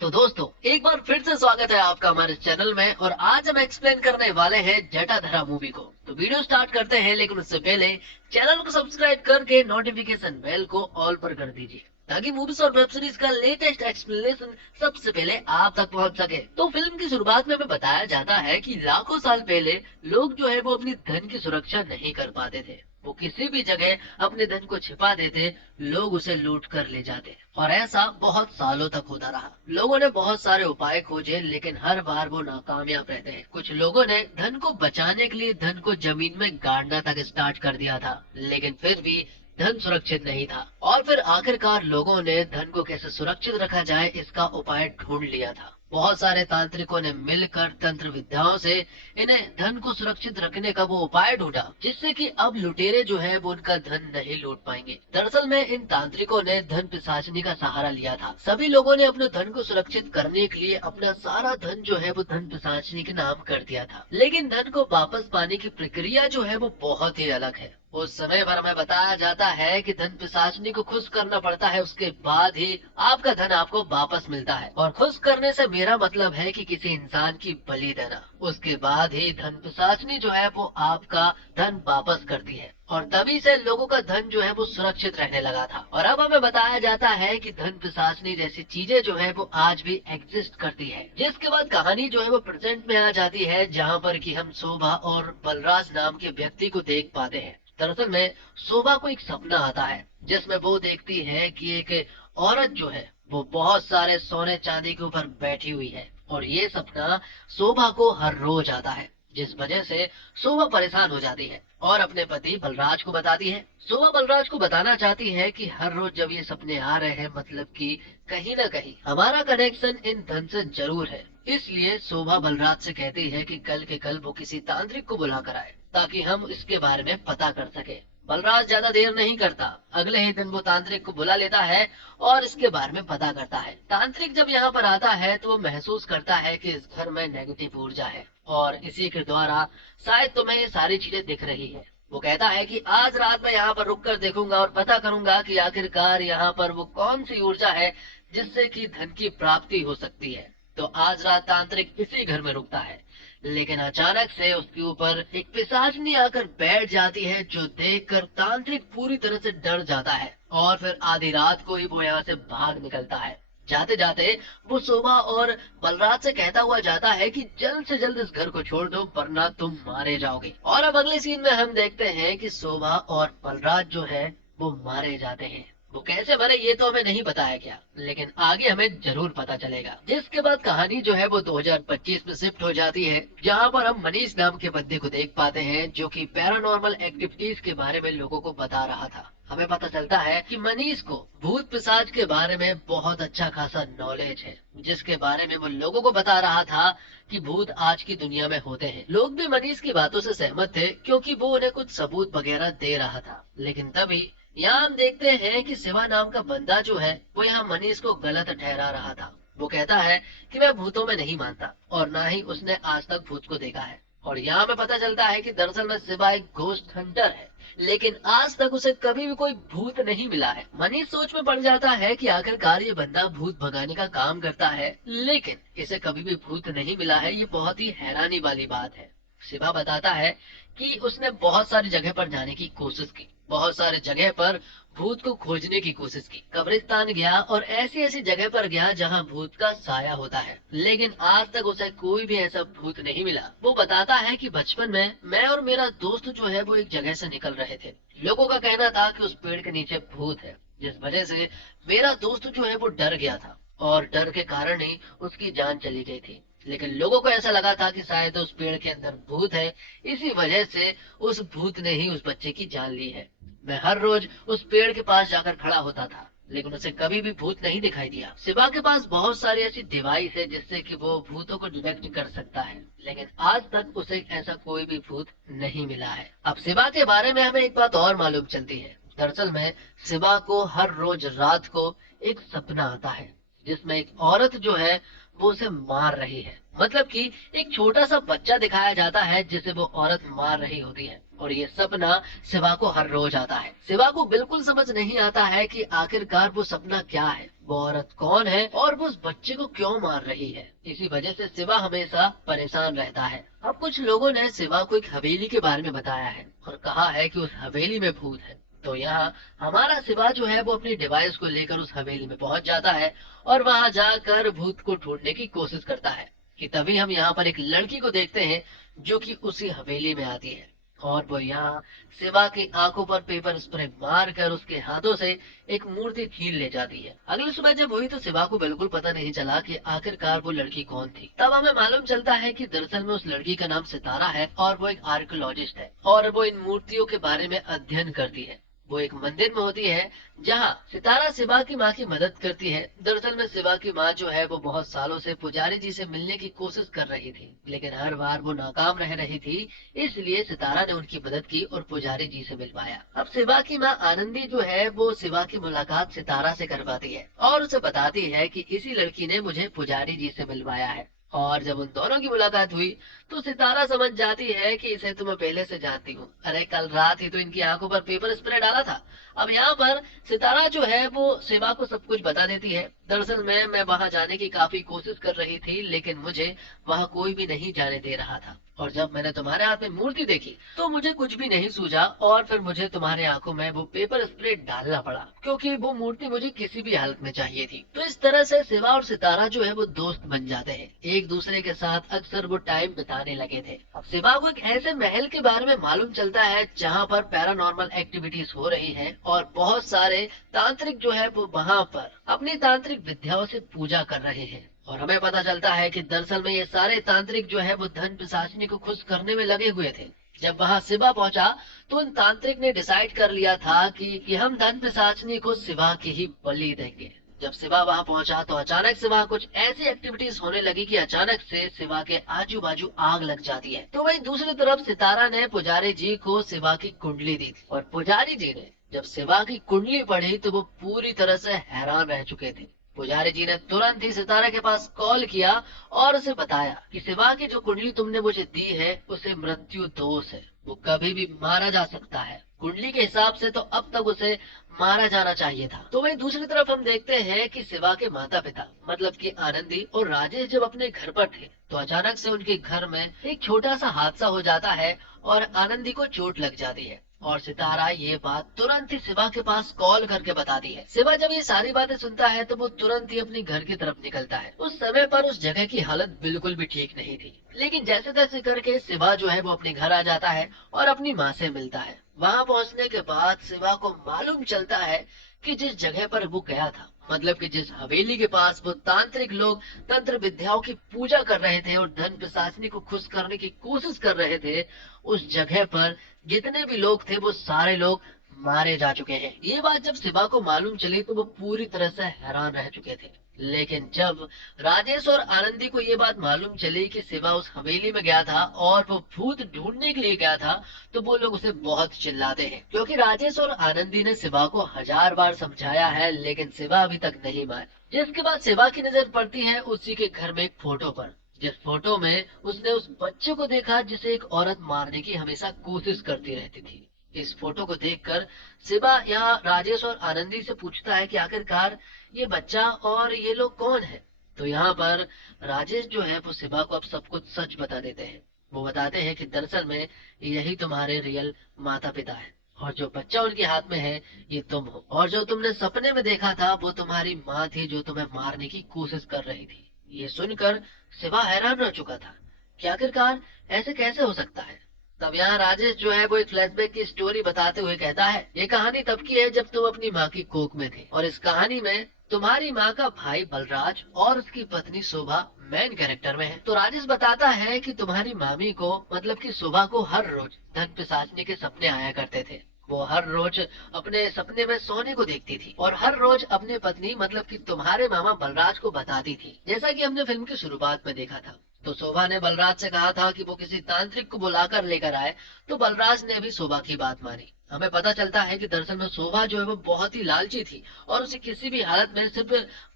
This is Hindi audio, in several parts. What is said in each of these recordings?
तो दोस्तों, एक बार फिर से स्वागत है आपका हमारे चैनल में। और आज हम एक्सप्लेन करने वाले हैं जटाधरा मूवी को। तो वीडियो स्टार्ट करते हैं, लेकिन उससे पहले चैनल को सब्सक्राइब करके नोटिफिकेशन बेल को ऑल पर कर दीजिए, ताकि मूवीज और वेब सीरीज का लेटेस्ट एक्सप्लेनेशन सबसे पहले आप तक पहुंच सके। तो फिल्म की शुरुआत में हमें बताया जाता है कि लाखों साल पहले लोग जो है वो अपनी धन की सुरक्षा नहीं कर पाते थे। वो किसी भी जगह अपने धन को छिपा देते, लोग उसे लूट कर ले जाते, और ऐसा बहुत सालों तक होता रहा। लोगों ने बहुत सारे उपाय खोजे, लेकिन हर बार वो नाकामयाब रहते हैं। कुछ लोगों ने धन को बचाने के लिए धन को जमीन में गाड़ना तक स्टार्ट कर दिया था, लेकिन फिर भी धन सुरक्षित नहीं था। और फिर आखिरकार लोगों ने धन को कैसे सुरक्षित रखा जाए इसका उपाय ढूंढ लिया था। बहुत सारे तांत्रिकों ने मिलकर तंत्र विद्याओं से इन्हें धन को सुरक्षित रखने का वो उपाय ढूंढा, जिससे कि अब लुटेरे जो है वो उनका धन नहीं लूट पाएंगे। दरअसल में इन तांत्रिकों ने धन पिशाचनी का सहारा लिया था। सभी लोगों ने अपने धन को सुरक्षित करने के लिए अपना सारा धन जो है वो धन पिशाचनी के नाम कर दिया था। लेकिन धन को वापस पाने की प्रक्रिया जो है वो बहुत ही अलग है। उस समय पर हमें बताया जाता है कि धन पिशाचनी को खुश करना पड़ता है, उसके बाद ही आपका धन आपको वापस मिलता है। और खुश करने से मेरा मतलब है कि किसी इंसान की बलि देना, उसके बाद ही धन पिशाचनी जो है वो आपका धन वापस करती है। और तभी से लोगों का धन जो है वो सुरक्षित रहने लगा था। और अब हमें बताया जाता है कि धन पिशाचनी जैसी चीजें जो है वो आज भी एग्जिस्ट करती है। जिसके बाद कहानी जो है वो प्रेजेंट में आ जाती है, जहाँ पर कि हम शोभा और बलराज नाम के व्यक्ति को देख पाते हैं। दरअसल में शोभा को एक सपना आता है, जिसमें वो देखती है कि एक औरत जो है वो बहुत सारे सोने चांदी के ऊपर बैठी हुई है। और ये सपना शोभा को हर रोज आता है, जिस वजह से शोभा परेशान हो जाती है और अपने पति बलराज को बताती है। शोभा बलराज को बताना चाहती है कि हर रोज जब ये सपने आ रहे हैं, मतलब कि कहीं न कहीं हमारा कनेक्शन इन धन से जरूर है। इसलिए शोभा बलराज से कहती है कि कल के कल वो किसी तांत्रिक को बुला कर आए, ताकि हम इसके बारे में पता कर सके। बलराज ज्यादा देर नहीं करता, अगले ही दिन वो तांत्रिक को बुला लेता है और इसके बारे में पता करता है। तांत्रिक जब यहाँ पर आता है तो वो महसूस करता है कि इस घर में नेगेटिव ऊर्जा है, और इसी के द्वारा शायद तुम्हें ये सारी चीजें दिख रही है। वो कहता है कि आज रात में यहाँ पर रुक कर देखूंगा और पता करूंगा कि आखिरकार यहाँ पर वो कौन सी ऊर्जा है जिससे कि धन की प्राप्ति हो सकती है। तो आज रात तांत्रिक इसी घर में रुकता है, लेकिन अचानक से उसके ऊपर एक पिशाचनी आकर बैठ जाती है, जो देखकर तांत्रिक पूरी तरह से डर जाता है। और फिर आधी रात को ही वो यहाँ से भाग निकलता है। जाते जाते वो शोभा और बलराज से कहता हुआ जाता है कि जल्द से जल्द इस घर को छोड़ दो, वरना तुम मारे जाओगे। और अब अगले सीन में हम देखते हैं कि शोभा और बलराज जो है वो मारे जाते हैं। वो कैसे मरे ये तो हमें नहीं बताया गया, लेकिन आगे हमें जरूर पता चलेगा। जिसके बाद कहानी जो है वो 2025 में शिफ्ट हो जाती है, जहाँ पर हम मनीष नाम के बंदे को देख पाते हैं, जो कि पैरानॉर्मल एक्टिविटीज के बारे में लोगों को बता रहा था। हमें पता चलता है कि मनीष को भूत पिशाच के बारे में बहुत अच्छा खासा नॉलेज है, जिसके बारे में वो लोगों को बता रहा था कि भूत आज की दुनिया में होते हैं। लोग भी मनीष की बातों से सहमत थे, क्योंकि वो उन्हें कुछ सबूत वगैरह दे रहा था। लेकिन तभी यहाँ हम देखते हैं कि शिवा नाम का बंदा जो है वो यहाँ मनीष को गलत ठहरा रहा था। वो कहता है कि मैं भूतों में नहीं मानता, और ना ही उसने आज तक भूत को देखा है। और यहाँ हमें पता चलता है कि दरअसल में शिवा एक घोस्ट हंटर है, लेकिन आज तक उसे कभी भी कोई भूत नहीं मिला है। मनीष सोच में पड़ जाता है कि आखिरकार ये बंदा भूत भगाने का काम करता है, लेकिन इसे कभी भी भूत नहीं मिला है। ये बहुत ही हैरानी वाली बात है। शिवा बताता है कि उसने बहुत सारी जगह पर जाने की कोशिश की, बहुत सारे जगह पर भूत को खोजने की कोशिश की। कब्रिस्तान गया और ऐसी ऐसी जगह पर गया जहाँ भूत का साया होता है, लेकिन आज तक उसे कोई भी ऐसा भूत नहीं मिला। वो बताता है कि बचपन में मैं और मेरा दोस्त जो है वो एक जगह से निकल रहे थे। लोगों का कहना था कि उस पेड़ के नीचे भूत है, जिस वजह से मेरा दोस्त जो है वो डर गया था, और डर के कारण ही उसकी जान चली गई थी। लेकिन लोगों को ऐसा लगा था कि शायद उस पेड़ के अंदर भूत है, इसी वजह से उस भूत ने ही उस बच्चे की जान ली है। मैं हर रोज उस पेड़ के पास जाकर खड़ा होता था, लेकिन उसे कभी भी भूत नहीं दिखाई दिया। शिवा के पास बहुत सारी ऐसी डिवाइस है जिससे कि वो भूतों को डिटेक्ट कर सकता है, लेकिन आज तक उसे ऐसा कोई भी भूत नहीं मिला है। अब शिवा के बारे में हमें एक बात और मालूम चलती है। दरअसल में शिवा को हर रोज रात को एक सपना आता है, जिसमें एक औरत जो है वो उसे मार रही है। मतलब कि एक छोटा सा बच्चा दिखाया जाता है जिसे वो औरत मार रही होती है, और ये सपना शिवा को हर रोज आता है। शिवा को बिल्कुल समझ नहीं आता है कि आखिरकार वो सपना क्या है। वो औरत कौन है और वो उस बच्चे को क्यों मार रही है। इसी वजह से शिवा हमेशा परेशान रहता है। अब कुछ लोगों ने शिवा को एक हवेली के बारे में बताया है और कहा है कि उस हवेली में भूत है। तो यहाँ हमारा शिवा जो है वो अपनी डिवाइस को लेकर उस हवेली में पहुंच जाता है और वहां जाकर भूत को ढूंढने की कोशिश करता है कि तभी हम यहाँ पर एक लड़की को देखते हैं जो कि उसी हवेली में आती है और वो यहाँ शिवा की आंखों पर पेपर स्प्रे मार कर उसके हाथों से एक मूर्ति छीन ले जाती है। अगली सुबह जब हुई तो शिवा को बिल्कुल पता नहीं चला कि आखिरकार वो लड़की कौन थी। तब हमें मालूम चलता है कि दरअसल में उस लड़की का नाम सितारा है और वो एक आर्कियोलॉजिस्ट है और वो इन मूर्तियों के बारे में अध्ययन करती है। वो एक मंदिर में होती है जहाँ सितारा शिवा की माँ की मदद करती है। दरअसल में शिवा की माँ जो है वो बहुत सालों से पुजारी जी से मिलने की कोशिश कर रही थी, लेकिन हर बार वो नाकाम रह रही थी। इसलिए सितारा ने उनकी मदद की और पुजारी जी से मिलवाया। अब शिवा की माँ आनंदी जो है वो शिवा की मुलाकात सितारा से करवाती है और उसे बताती है कि इसी लड़की ने मुझे पुजारी जी से मिलवाया है। और जब उन दोनों की मुलाकात हुई तो सितारा समझ जाती है कि इसे तो मैं पहले से जानती हूँ। अरे कल रात ही तो इनकी आंखों पर पेपर स्प्रे डाला था। अब यहाँ पर सितारा जो है वो शिवा को सब कुछ बता देती है। दरअसल मैं वहां जाने की काफी कोशिश कर रही थी, लेकिन मुझे वहां कोई भी नहीं जाने दे रहा था और जब मैंने तुम्हारे हाथ में मूर्ति देखी तो मुझे कुछ भी नहीं सूझा और फिर मुझे तुम्हारे आंखों में वो पेपर स्प्रे डालना पड़ा क्योंकि वो मूर्ति मुझे किसी भी हालत में चाहिए थी। तो इस तरह से शिवा और सितारा जो है वो दोस्त बन जाते हैं। एक दूसरे के साथ अक्सर वो टाइम बिताने लगे थे। अब शिवा को एक ऐसे महल के बारे में मालूम चलता है जहाँ पर पैरानॉर्मल एक्टिविटीज हो रही है और बहुत सारे तांत्रिक जो है वो वहाँ पर अपनी तांत्रिक विद्याओं से पूजा कर रहे हैं। और हमें पता चलता है कि दरअसल में ये सारे तांत्रिक जो है वो धन पिशाचिनी को खुश करने में लगे हुए थे। जब वहां शिवा पहुंचा तो उन तांत्रिक ने डिसाइड कर लिया था कि हम धन पिशाचिनी को शिवा की ही बलि देंगे। जब शिवा वहां पहुंचा तो अचानक से वहां कुछ ऐसी एक्टिविटीज होने लगी कि अचानक से शिवा के आजू बाजू आग लग जाती है। तो वहीं दूसरी तरफ सितारा ने पुजारी जी को शिवा की कुंडली दी और पुजारी जी ने जब शिवा की कुंडली पढ़ी तो वो पूरी तरह से हैरान रह चुके थे। पुजारी जी ने तुरंत ही सितारा के पास कॉल किया और उसे बताया कि शिवा की जो कुंडली तुमने मुझे दी है उसे मृत्यु दोष है, वो कभी भी मारा जा सकता है। कुंडली के हिसाब से तो अब तक उसे मारा जाना चाहिए था। तो वहीं दूसरी तरफ हम देखते हैं कि शिवा के माता पिता मतलब कि आनंदी और राजेश जब अपने घर पर थे तो अचानक से उनके घर में एक छोटा सा हादसा हो जाता है और आनंदी को चोट लग जाती है और सितारा ये बात तुरंत ही शिवा के पास कॉल करके बताती है। शिवा जब ये सारी बातें सुनता है तो वो तुरंत ही अपने घर की तरफ निकलता है। उस समय पर उस जगह की हालत बिल्कुल भी ठीक नहीं थी, लेकिन जैसे तैसे करके शिवा जो है वो अपने घर आ जाता है और अपनी माँ से मिलता है। वहाँ पहुँचने के बाद शिवा को मालूम चलता है कि जिस जगह पर वो गया था मतलब कि जिस हवेली के पास वो तांत्रिक लोग तंत्र विद्याओं की पूजा कर रहे थे और धन पिशाचिनी को खुश करने की कोशिश कर रहे थे, उस जगह पर जितने भी लोग थे वो सारे लोग मारे जा चुके हैं। ये बात जब शिवा को मालूम चली तो वो पूरी तरह से हैरान रह चुके थे। लेकिन जब राजेश और आनंदी को ये बात मालूम चली कि शिवा उस हवेली में गया था और वो भूत ढूंढने के लिए गया था तो वो लोग उसे बहुत चिल्लाते हैं क्योंकि राजेश और आनंदी ने शिवा को 1000 बार समझाया है, लेकिन शिवा अभी तक नहीं मान। जिसके बाद शिवा की नजर पड़ती है उसी के घर में एक फोटो पर, जिस फोटो में उसने उस बच्चे को देखा जिसे एक औरत मारने की हमेशा कोशिश करती रहती थी। इस फोटो को देखकर शिवा यहाँ राजेश और आनंदी से पूछता है कि आखिरकार ये बच्चा और ये लोग कौन है। तो यहाँ पर राजेश जो है वो शिवा को अब सब कुछ सच बता देते हैं। वो बताते हैं कि दरअसल में यही तुम्हारे रियल माता पिता है और जो बच्चा उनके हाथ में है ये तुम हो और जो तुमने सपने में देखा था वो तुम्हारी माँ थी जो तुम्हें मारने की कोशिश कर रही थी। ये सुनकर शिवा हैरान रह चुका था कि आखिरकार ऐसे कैसे हो सकता है। तब यहाँ राजेश जो है वो एक फ्लैशबैक की स्टोरी बताते हुए कहता है ये कहानी तब की है जब तुम अपनी माँ की कोख में थे और इस कहानी में तुम्हारी माँ का भाई बलराज और उसकी पत्नी शोभा मेन कैरेक्टर में है। तो राजेश बताता है कि तुम्हारी मामी को मतलब कि शोभा को हर रोज धन पिशाचने के सपने आया करते थे। वो हर रोज अपने सपने में सोने को देखती थी और हर रोज अपनी पत्नी मतलब कि तुम्हारे मामा बलराज को बताती थी, जैसा कि हमने फिल्म की शुरुआत में देखा था। तो शोभा ने बलराज से कहा था कि वो किसी तांत्रिक को बुलाकर लेकर आए, तो बलराज ने भी शोभा की बात मानी। हमें पता चलता है कि दरअसल में शोभा जो है वो बहुत ही लालची थी और उसे किसी भी हालत में सिर्फ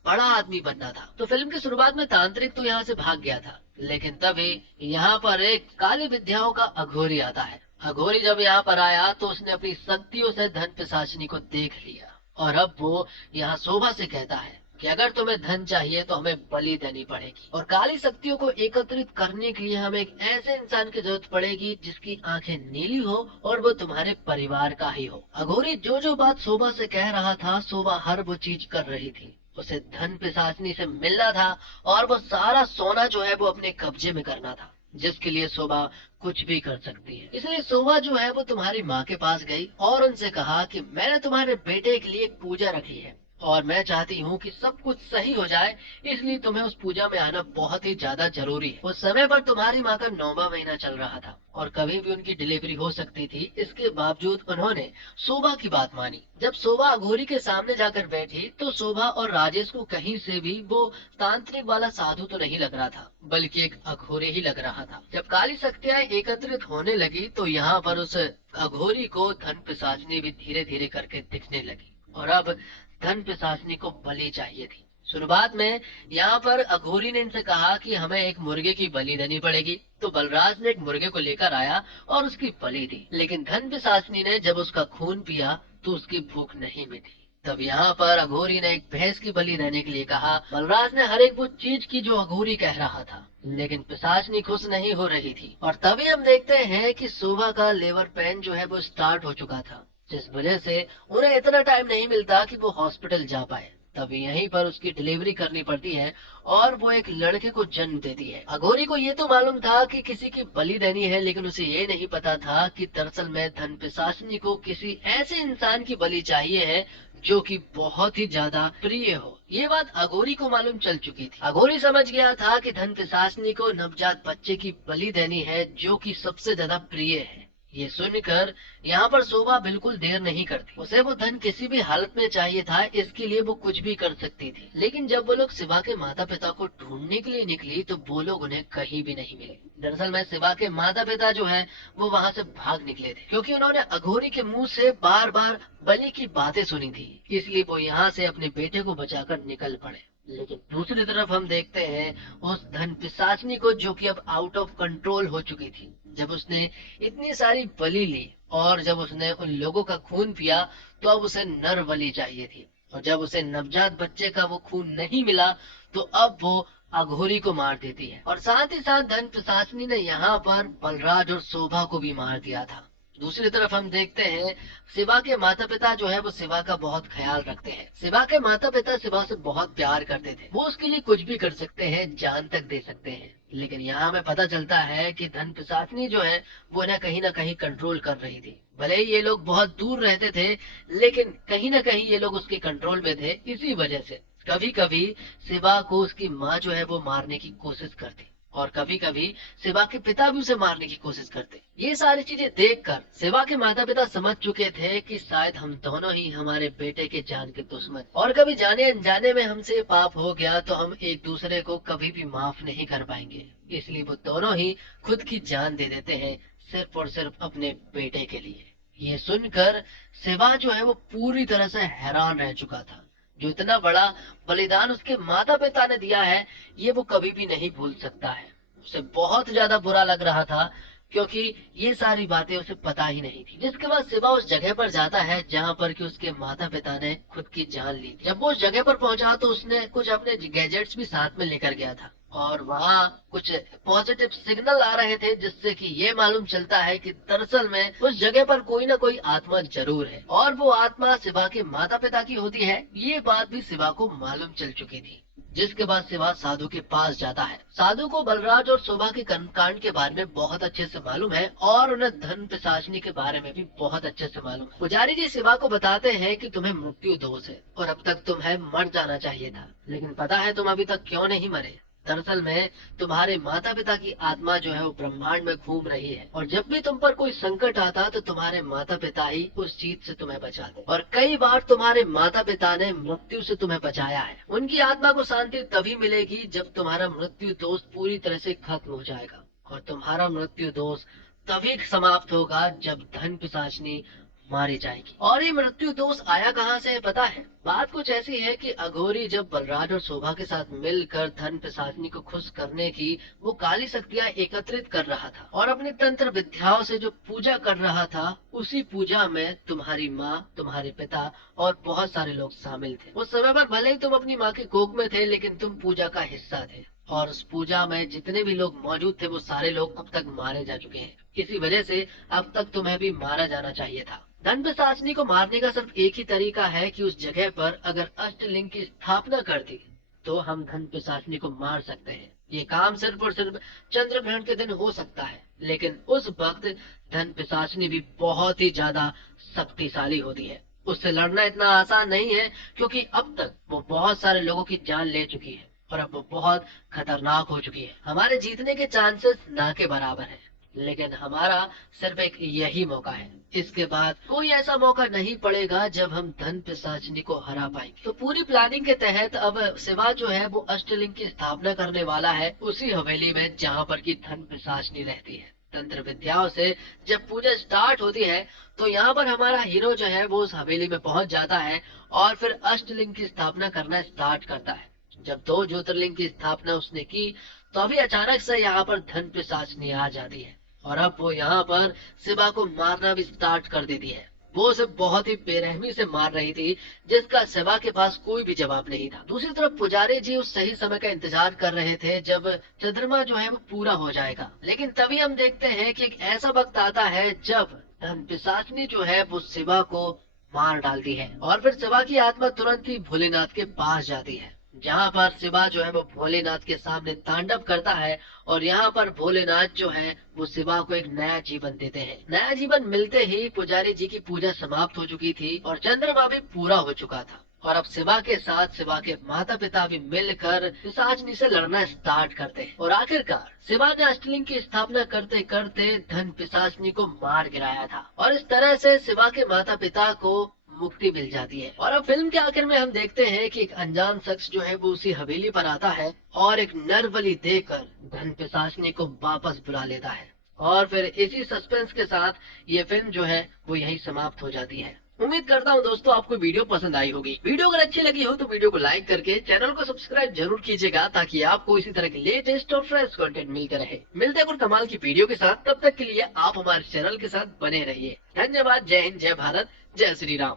बड़ा आदमी बनना था। तो फिल्म की शुरुआत में तांत्रिक तो यहाँ से भाग गया था, लेकिन तभी यहाँ पर एक काली विद्याओं का अघोरी आता है। अघोरी जब यहाँ पर आया तो उसने अपनी शक्तियों से धन पिशाचिनी को देख लिया और अब वो यहाँ शोभा से कहता है कि अगर तुम्हें धन चाहिए तो हमें बलि देनी पड़ेगी और काली शक्तियों को एकत्रित करने के लिए हमें एक ऐसे इंसान की जरूरत पड़ेगी जिसकी आंखें नीली हो और वो तुम्हारे परिवार का ही हो। अघोरी जो जो बात शोभा से कह रहा था, शोभा हर वो चीज कर रही थी। उसे धन पिशाचनी से मिलना था और वो सारा सोना जो है वो अपने कब्जे में करना था, जिसके लिए शोभा कुछ भी कर सकती है। इसलिए शोभा जो है वो तुम्हारी माँ के पास गई और उनसे कहा कि मैंने तुम्हारे बेटे के लिए एक पूजा रखी है और मैं चाहती हूँ कि सब कुछ सही हो जाए, इसलिए तुम्हें उस पूजा में आना बहुत ही ज्यादा जरूरी है। उस समय पर तुम्हारी माँ का 9वां महीना चल रहा था और कभी भी उनकी डिलीवरी हो सकती थी। इसके बावजूद उन्होंने शोभा की बात मानी। जब शोभा अघोरी के सामने जाकर बैठी तो शोभा और राजेश को कहीं से भी वो तांत्रिक वाला साधु तो नहीं लग रहा था, बल्कि एक अघोरी ही लग रहा था। जब काली शक्तियाँ एकत्रित होने लगी तो यहाँ पर उस अघोरी को धन पिशाचनी भी धीरे धीरे करके दिखने लगी और अब धन पिशाचनी को बलि चाहिए थी। शुरुआत में यहाँ पर अघोरी ने इनसे कहा कि हमें एक मुर्गे की बलि देनी पड़ेगी, तो बलराज ने एक मुर्गे को लेकर आया और उसकी बलि दी। लेकिन धन पिशाचनी ने जब उसका खून पिया तो उसकी भूख नहीं मिटी। तब यहाँ पर अघोरी ने एक भैंस की बलि देने के लिए कहा। बलराज ने हर एक वो चीज की जो अघोरी कह रहा था, लेकिन पिशाचनी खुश नहीं हो रही थी। और तभी हम देखते हैं कि शोभा का लेबर पेन जो है वो स्टार्ट हो चुका था, जिस वजह से उन्हें इतना टाइम नहीं मिलता कि वो हॉस्पिटल जा पाए। तभी यहीं पर उसकी डिलीवरी करनी पड़ती है और वो एक लड़के को जन्म देती है। अघोरी को ये तो मालूम था कि किसी की बलि देनी है, लेकिन उसे ये नहीं पता था कि दरअसल में धन पिशाचनी को किसी ऐसे इंसान की बलि चाहिए है जो कि बहुत ही ज्यादा प्रिय हो। ये बात अघोरी को मालूम चल चुकी थी। अघोरी समझ गया था कि धन पिशाचनी को नवजात बच्चे की बलि देनी है जो कि सबसे ज्यादा प्रिय है। ये सुनकर यहाँ पर शोभा बिल्कुल देर नहीं करती। उसे वो धन किसी भी हालत में चाहिए था, इसके लिए वो कुछ भी कर सकती थी। लेकिन जब वो लोग शिवा के माता पिता को ढूंढने के लिए निकली तो वो लोग उन्हें कहीं भी नहीं मिले। दरअसल में शिवा के माता पिता जो है वो वहाँ से भाग निकले थे, क्योंकि उन्होंने अघोरी के मुंह से बार बार बलि की बातें सुनी थी। इसलिए वो यहाँ से अपने बेटे को बचाकर निकल पड़े। लेकिन दूसरी तरफ हम देखते हैं उस धन पिशाचनी को, जो कि अब आउट ऑफ कंट्रोल हो चुकी थी। जब उसने इतनी सारी बलि ली और जब उसने उन लोगों का खून पिया तो अब उसे नर बलि चाहिए थी। और जब उसे नवजात बच्चे का वो खून नहीं मिला तो अब वो अघोरी को मार देती है। और साथ ही साथ धन पिशाचनी ने यहाँ पर बलराज और शोभा को भी मार दिया था। दूसरी तरफ हम देखते हैं शिवा के माता पिता जो है वो शिवा का बहुत ख्याल रखते हैं। शिवा के माता पिता शिवा से बहुत प्यार करते थे, वो उसके लिए कुछ भी कर सकते हैं, जान तक दे सकते हैं। लेकिन यहाँ हमें पता चलता है कि धन पिशाचनी जो है वो ना कहीं कंट्रोल कर रही थी। भले ही ये लोग बहुत दूर रहते थे, लेकिन कहीं ना कहीं ये लोग उसके कंट्रोल में थे। इसी वजह से कभी कभी शिवा को उसकी माँ जो है वो मारने की कोशिश करती और कभी कभी शिवा के पिता भी उसे मारने की कोशिश करते। ये सारी चीजें देखकर शिवा के माता पिता समझ चुके थे कि शायद हम दोनों ही हमारे बेटे के जान के दुश्मन, और कभी जाने अनजाने में हमसे पाप हो गया तो हम एक दूसरे को कभी भी माफ नहीं कर पाएंगे। इसलिए वो दोनों ही खुद की जान दे देते हैं, सिर्फ और सिर्फ अपने बेटे के लिए। ये सुनकर शिवा जो है वो पूरी तरह से हैरान रह चुका था। जो इतना बड़ा बलिदान उसके माता पिता ने दिया है ये वो कभी भी नहीं भूल सकता है। उसे बहुत ज्यादा बुरा लग रहा था, क्योंकि ये सारी बातें उसे पता ही नहीं थी। जिसके बाद शिवा उस जगह पर जाता है जहाँ पर कि उसके माता पिता ने खुद की जान ली। जब वो उस जगह पर पहुंचा तो उसने कुछ अपने गैजेट्स भी साथ में लेकर गया था और वहाँ कुछ पॉजिटिव सिग्नल आ रहे थे, जिससे कि ये मालूम चलता है कि दरअसल में उस जगह पर कोई ना कोई आत्मा जरूर है और वो आत्मा शिवा के माता पिता की होती है। ये बात भी शिवा को मालूम चल चुकी थी। जिसके बाद शिवा साधु के पास जाता है। साधु को बलराज और शोभा के कर्मकांड के बारे में बहुत अच्छे से मालूम है और उन्हें धन पिशाचनी के बारे में भी बहुत अच्छे से मालूम है। पुजारी जी शिवा को बताते हैं कि तुम्हें मृत्यु दोष है और अब तक तुम्हें मर जाना चाहिए था, लेकिन पता है तुम अभी तक क्यों नहीं मरे? दरअसल में तुम्हारे माता पिता की आत्मा जो है वो ब्रह्मांड में घूम रही है और जब भी तुम पर कोई संकट आता तो तुम्हारे माता पिता ही उस चीज से तुम्हें बचाते। और कई बार तुम्हारे माता पिता ने मृत्यु से तुम्हें बचाया है। उनकी आत्मा को शांति तभी मिलेगी जब तुम्हारा मृत्यु दोष पूरी तरह से खत्म हो जाएगा और तुम्हारा मृत्यु दोष तभी समाप्त होगा जब धन पिशाचनी मारी जाएगी। और ये मृत्यु दोष आया कहाँ से है पता है? बात कुछ ऐसी है कि अघोरी जब बलराज और शोभा के साथ मिलकर धन पिशाचिनी को खुश करने की वो काली शक्तियाँ एकत्रित कर रहा था और अपनी तंत्र विद्याओं से जो पूजा कर रहा था, उसी पूजा में तुम्हारी माँ, तुम्हारे पिता और बहुत सारे लोग शामिल थे। उस समय पर भले ही तुम अपनी माँ की कोख में थे, लेकिन तुम पूजा का हिस्सा थे और उस पूजा में जितने भी लोग मौजूद थे वो सारे लोग अब तक मारे जा चुके हैं। इसी वजह से अब तक तुम्हें भी मारा जाना चाहिए था। धन पिशाचिनी को मारने का सिर्फ एक ही तरीका है कि उस जगह पर अगर अष्टलिंग की स्थापना कर दी तो हम धन पिशाचिनी को मार सकते हैं। ये काम सिर्फ और सिर्फ चंद्र ग्रहण के दिन हो सकता है, लेकिन उस वक्त धन पिशाचिनी भी बहुत ही ज्यादा शक्तिशाली होती है। उससे लड़ना इतना आसान नहीं है, क्योंकि अब तक वो बहुत सारे लोगों की जान ले चुकी है और अब वो बहुत खतरनाक हो चुकी है। हमारे जीतने के चांसेस ना के बराबर है, लेकिन हमारा सिर्फ एक यही मौका है। इसके बाद कोई ऐसा मौका नहीं पड़ेगा जब हम धन पिशाचिनी को हरा पाएंगे। तो पूरी प्लानिंग के तहत अब शिवा जो है वो अष्टलिंग की स्थापना करने वाला है उसी हवेली में जहाँ पर की धन पिशाचिनी रहती है। तंत्र विद्याओं से जब पूजा स्टार्ट होती है तो यहाँ पर हमारा हीरो जो है वो उस हवेली में पहुंच जाता है और फिर अष्टलिंग की स्थापना करना स्टार्ट करता है। जब 2 ज्योतिर्लिंग की स्थापना उसने की तो अभी अचानक से यहाँ पर धन पिशाचिनी आ जाती है और अब वो यहाँ पर शिवा को मारना भी स्टार्ट कर देती है। वो उसे बहुत ही बेरहमी से मार रही थी, जिसका शिवा के पास कोई भी जवाब नहीं था। दूसरी तरफ पुजारी जी उस सही समय का इंतजार कर रहे थे जब चंद्रमा जो है वो पूरा हो जाएगा, लेकिन तभी हम देखते हैं कि एक ऐसा वक्त आता है जब धन पिशाचिनी जो है वो शिवा को मार डालती है और फिर शिवा की आत्मा तुरंत ही भोलेनाथ के पास जाती है, जहाँ पर शिवा जो है वो भोलेनाथ के सामने तांडव करता है और यहाँ पर भोलेनाथ जो है वो शिवा को एक नया जीवन देते हैं। नया जीवन मिलते ही पुजारी जी की पूजा समाप्त हो चुकी थी और चंद्रमा भी पूरा हो चुका था और अब शिवा के साथ शिवा के माता पिता भी मिलकर पिशाचिनी से लड़ना स्टार्ट करते हैं और आखिरकार शिवा ने अष्टलिंग की स्थापना करते करते धन पिशाचिनी को मार गिराया था और इस तरह से शिवा के माता पिता को मुक्ति मिल जाती है। और अब फिल्म के आखिर में हम देखते हैं कि एक अनजान शख्स जो है वो उसी हवेली पर आता है और एक नर बलि देकर धन पिशाचिनी को वापस बुला लेता है और फिर इसी सस्पेंस के साथ ये फिल्म जो है वो यही समाप्त हो जाती है। उम्मीद करता हूँ दोस्तों आपको वीडियो पसंद आई होगी। वीडियो अगर अच्छी लगी हो तो वीडियो को लाइक करके चैनल को सब्सक्राइब जरूर कीजिएगा, ताकि आपको इसी तरह के लेटेस्ट और फ्रेश कंटेंट मिलते रहे। मिलते हैं कुछ कमाल की वीडियो के साथ, तब तक के लिए आप हमारे चैनल के साथ बने रहिए। धन्यवाद। जय हिंद, जय भारत, जय श्री राम।